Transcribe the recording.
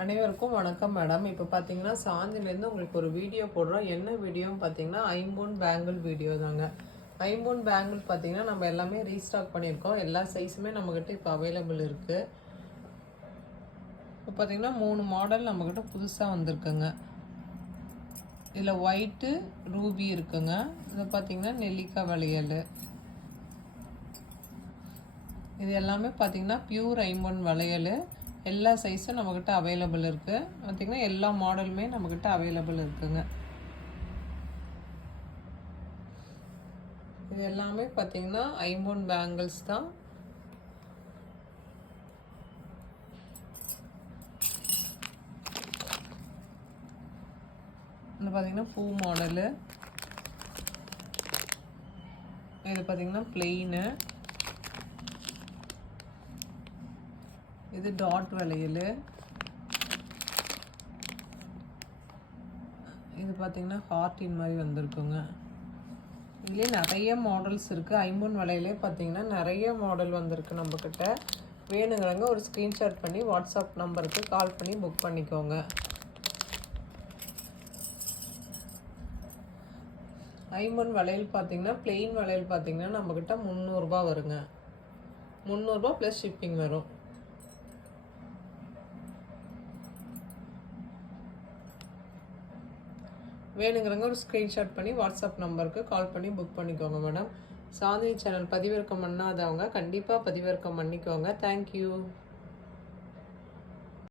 அனைவருக்கும் வணக்கம் மேடம். இப்போ பார்த்தீங்கன்னா சாந்திலேருந்து உங்களுக்கு ஒரு வீடியோ போடுறோம். என்ன வீடியோன்னு பார்த்தீங்கன்னா ஐம்பொன் பேங்கிள் வீடியோ தாங்க. ஐம்பொன் பேங்கிள் பார்த்தீங்கன்னா நம்ம எல்லாமே ரீஸ்டாக் பண்ணியிருக்கோம். எல்லா சைஸுமே நம்மக்கிட்ட இப்போ அவைலபிள் இருக்குது. இப்போ பார்த்தீங்கன்னா 3 மாடல் நம்மக்கிட்ட புதுசாக வந்திருக்குங்க. இதில் ஒயிட்டு ரூபி இருக்குங்க. இதை பார்த்தீங்கன்னா நெல்லிக்காய் வளையல். இது எல்லாமே பார்த்தீங்கன்னா பியூர் ஐம்பொன் வளையல். எல்லா சைஸும் நம்மக்கிட்ட அவைலபிள் இருக்குது. பார்த்திங்கன்னா எல்லா மாடலுமே நம்மக்கிட்ட அவைலபிள் இருக்குங்க. இது எல்லாமே பார்த்திங்கன்னா ஐம்பொன் பேங்கிள்ஸ் தான். இது பார்த்திங்கன்னா பூ மாடலு. இது பார்த்திங்கன்னா பிளெயினு. இது டாட் வளையல். இது பார்த்திங்கன்னா ஹார்ட்டின் மாதிரி வந்திருக்குங்க. இதுலேயே நிறைய மாடல்ஸ் இருக்குது. ஐம்பொன் வளையலே பார்த்திங்கன்னா நிறைய மாடல் வந்திருக்கு நம்மக்கிட்ட. வேணுங்கிறவங்க ஒரு ஸ்க்ரீன்ஷாட் பண்ணி வாட்ஸ்அப் நம்பருக்கு கால் பண்ணி புக் பண்ணிக்கோங்க. ஐம்பொன் வளையல் பார்த்திங்கன்னா பிளெயின் வளையல் பார்த்திங்கன்னா நம்மக்கிட்ட 300 ரூபா வருங்க. 300 ரூபா ப்ளஸ் ஷிப்பிங் வரும். வேணுங்கிறவங்க ஒரு ஸ்க்ரீன்ஷாட் பண்ணி வாட்ஸ்அப் நம்பருக்கு கால் பண்ணி புக் பண்ணிக்கோங்க மேடம். சாந்தினி சேனல் பதிவிறக்கம் பண்ணாதவங்க கண்டிப்பாக பதிவிறக்கம் பண்ணிக்கோங்க. தேங்க்யூ.